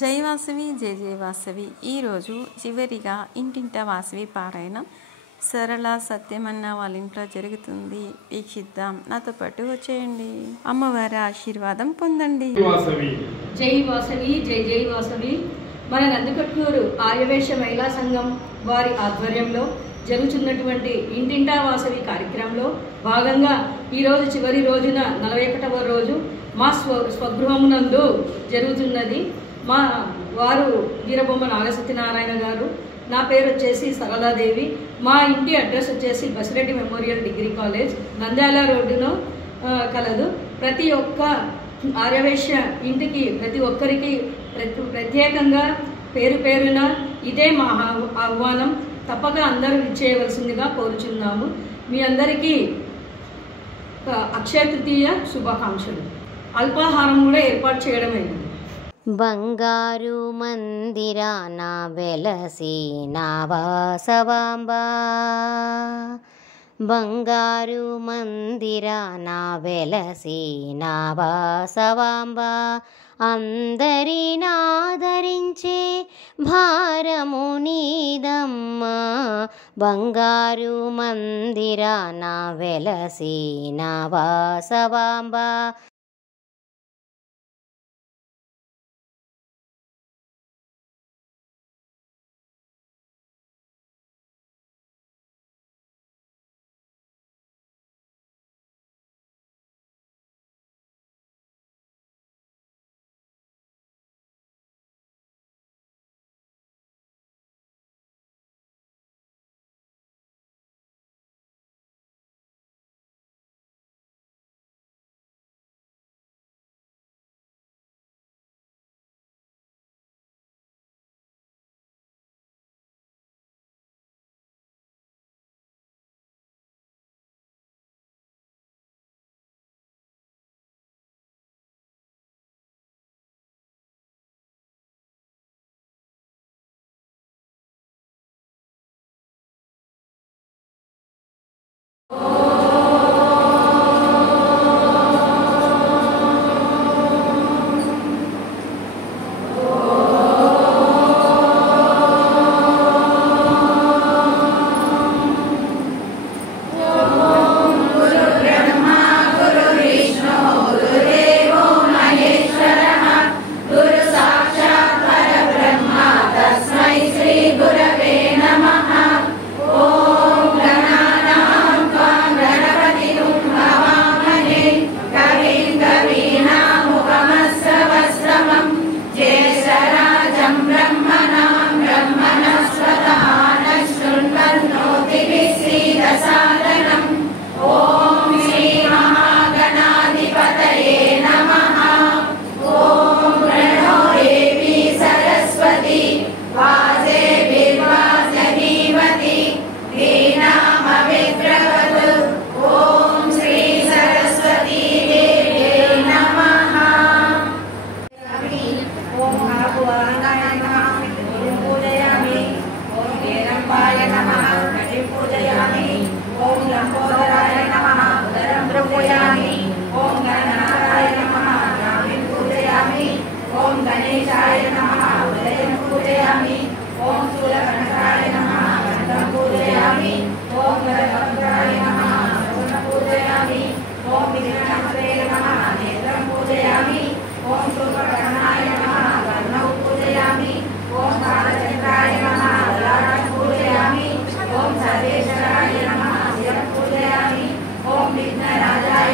జై వాసవి జై జై వాసవి. ఈరోజు చివరిగా ఇంటింట వాసవి పారాయణం సరళ సత్యమన్న వాళ్ళ ఇంట్లో జరుగుతుంది. వీక్షిద్దాం, నాతో పాటు వచ్చేయండి. అమ్మవారి ఆశీర్వాదం పొందండి. జై వాసవి జై జై వాసవి. మన నందికొట్కూరు ఆర్యవేశ మహిళా సంఘం వారి ఆధ్వర్యంలో జరుగుతున్నటువంటి ఇంటింటా వాసవి కార్యక్రమంలో భాగంగా ఈరోజు చివరి రోజున 41వ రోజు మా స్వగృహమునందు జరుగుతున్నది. మా వారు వీరబొమ్మ నాగసత్యనారాయణ గారు, నా పేరు వచ్చేసి సరళాదేవి. మా ఇంటి అడ్రస్ వచ్చేసి Basireddy memorial degree college, Nandyal రోడ్డును కలదు. ప్రతి ఒక్క ఆర్యవేశ్య ఇంటికి ప్రతి ఒక్కరికి ప్రత్యేకంగా పేరు పేరున ఇదే మా ఆహ్వానం. తప్పక అందరూ ఇచ్చేయవలసిందిగా కోరుచున్నాము. మీ అందరికీ అక్షయ తృతీయ శుభాకాంక్షలు. అల్పాహారం కూడా ఏర్పాటు చేయడమైంది. బంగారు మందిరాన వెలసిన వాసవాంబా, బంగారు మందిరాన వెలసిన వాసవాంబా, అందరినాదరించే భారము నీదమ్మా, బంగారు మందిరాన వెలసిన వాసవాంబా. ఓం సర్వేశ్వరాయ నమః పూజయామి. ఓం విఘ్నరాజాయ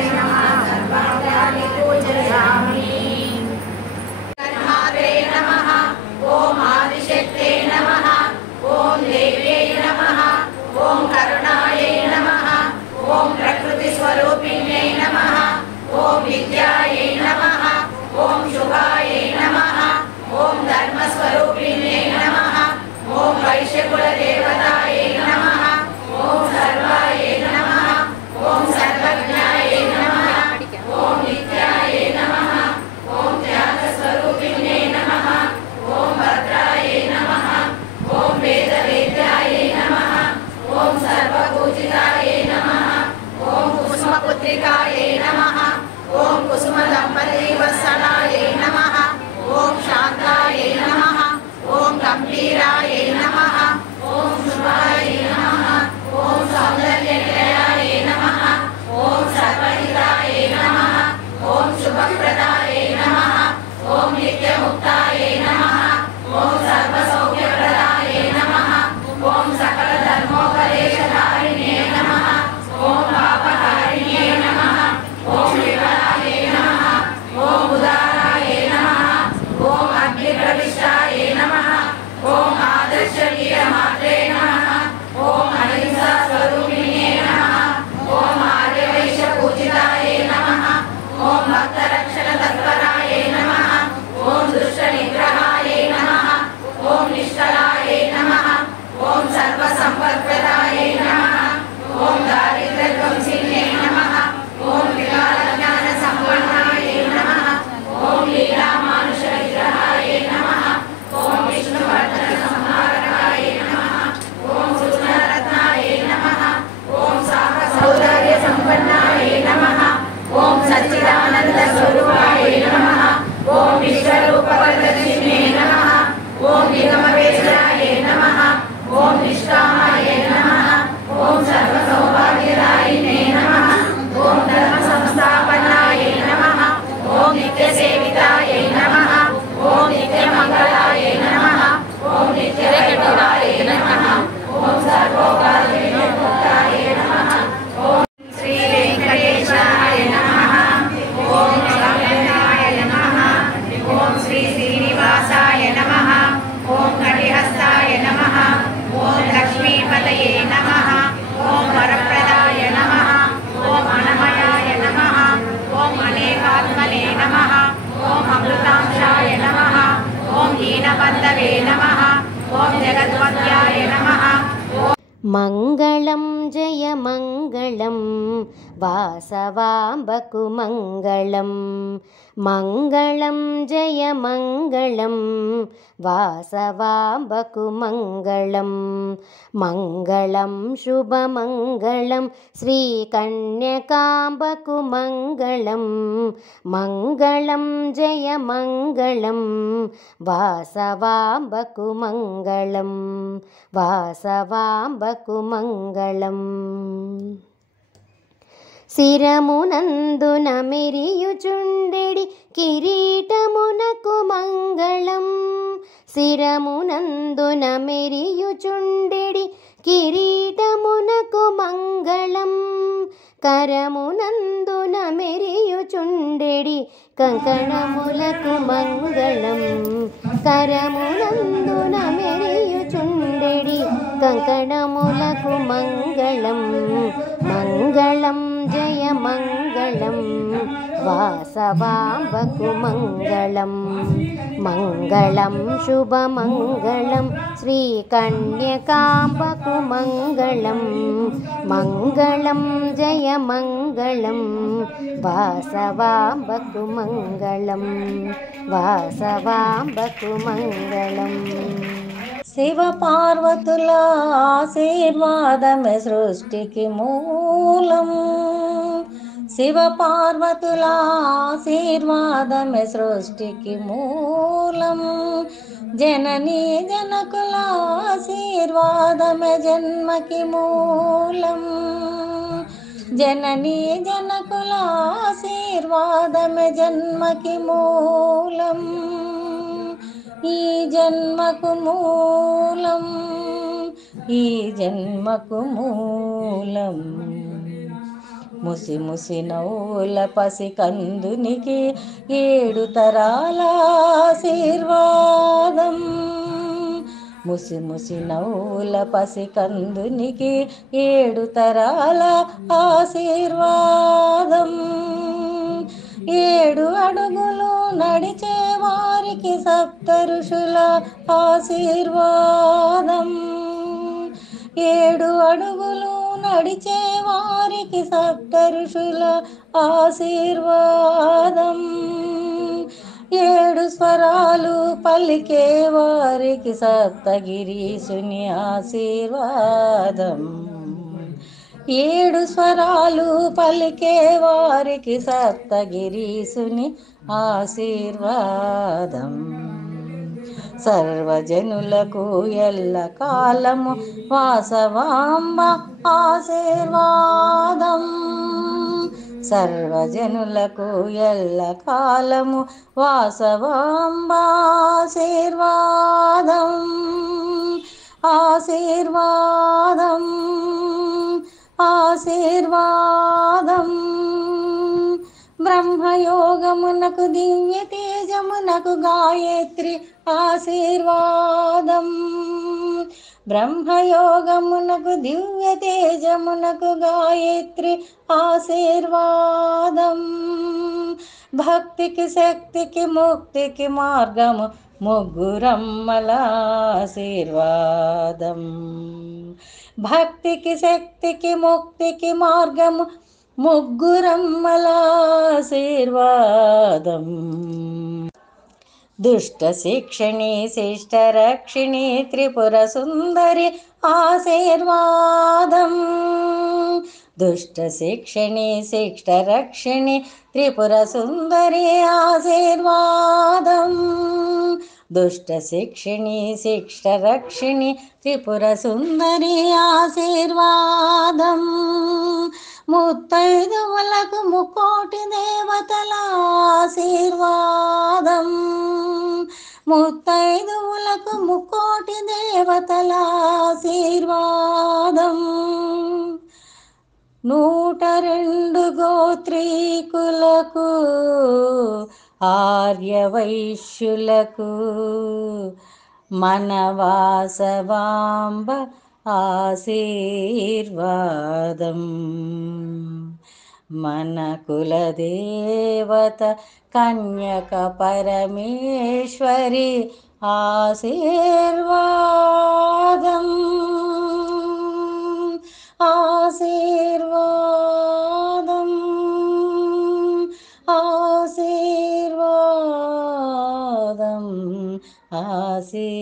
అమృతాంశాయ నమః. ఓం దీనబంధవే నమః. ఓం జగద్వంద్యాయ నమః. మంగళం జయ మంగళం వాసవాంబకు మంగళం. మంగళం జయ మంగళం వాసవాంబకు మంగళం. మంగళం శుభమంగళం శ్రీకన్యకాంబకు మంగళం. మంగళం జయ మంగళం వాసవాంబకు మంగళం. వాసవాంబకు మంగళం. శిరమునందున మెరియుచుండెడి కిరీటమునకు మంగళం. శిరమునందున మెరియుచుండెడి కిరీటమునకు మంగళం. కరమునందున మెరియుచుండెడి కంకణములకు మంగళం. కరమునందున మెరియుచుండెడి కంకణములకు మంగళం. మంగళం జయ మంగళం వాసవాంబకు మంగళం. మంగళం శుభమంగళం శ్రీకన్యకాంబకు మంగళం. మంగళం జయ మంగళం వాసవాంబకు మంగళం. వాసవాంబకు మంగళం. శివ పార్వతుల ఆశీర్వాదమే సృష్టికి మూలం. శివ పార్వతుల ఆశీర్వాదమే సృష్టికి మూలం. జననీ జనకుల ఆశీర్వాదమే జన్మకి మూలం. జననీ జనకుల ఆశీర్వాదమే జన్మకి మూలం. ఈ జన్మకు మూలం. ఈ జన్మకు మూలం. ముసి ముసి నవ్వుల పసి కందునికి 7 తరాల ఆశీర్వాదం. ముసి ముసి నవ్వుల పసి కందునికి 7 తరాల ఆశీర్వాదం. 7 అడుగులు నడిచే వారికి 7 ఋషుల ఆశీర్వాదం. 7 అడుగులు నడిచే వారికి 7 ఋషుల ఆశీర్వాదం. 7 స్వరాలు పలికే వారికి సప్తగిరీసుని ఆశీర్వాదం. 7 స్వరాలు పలికే వారికి సప్తగిరీసుని ఆశీర్వాదం. సర్వజనులకు ఎల్ల కాలము వాసవాంబ ఆశీర్వాదం. సర్వజనులకు ఎల్ల కాలము వాసవాంబ ఆశీర్వాదం. ఆశీర్వాదం. ఆశీర్వాదం. బ్రహ్మయోగమునకు దివ్య తేజమునకు గాయత్రి ఆశీర్వాదం. బ్రహ్మయోగమునకు దివ్య తేజమునకు గాయత్రి ఆశీర్వాదం. భక్తికి శక్తికి ముక్తికి మార్గము ముగ్గురమ్మల ఆశీర్వాదం. భక్తికి శక్తికి ముక్తికి మార్గము ముగ్గురమ్మల ఆశీర్వాదం. దుష్ట శిక్షణి శిష్ట రక్షిణి త్రిపుర సుందరి ఆశీర్వాదం. దుష్ట శిక్షణి శిష్ట రక్షిణి త్రిపుర సుందరి ఆశీర్వాదం. దుష్ట శిక్షిణి శిష్ట రక్షిణి త్రిపుర సుందరి ఆశీర్వాదం. ముత్తైదువులకు 3 కోటి దేవతల ఆశీర్వాదం. ముత్తైదువులకు 3 కోటి దేవతల ఆశీర్వాదం. 102 గోత్రీకులకు ఆర్యవైశ్యులకు మన వాసవాంబ ఆశీర్వాదం. మన కులదేవత కన్యక పరమేశ్వరి ఆశీర్వాదం ఆశీర్వాదం ఆశీర్వాదం ఆశీర్వాదం.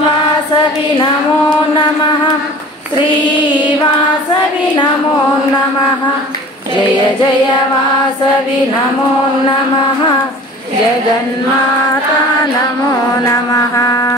వాసవి నమో నమః శ్రీవాసవి నమో నమః జయ జయ వాసవి నమో నమః జగన్మాతా నమో నమః.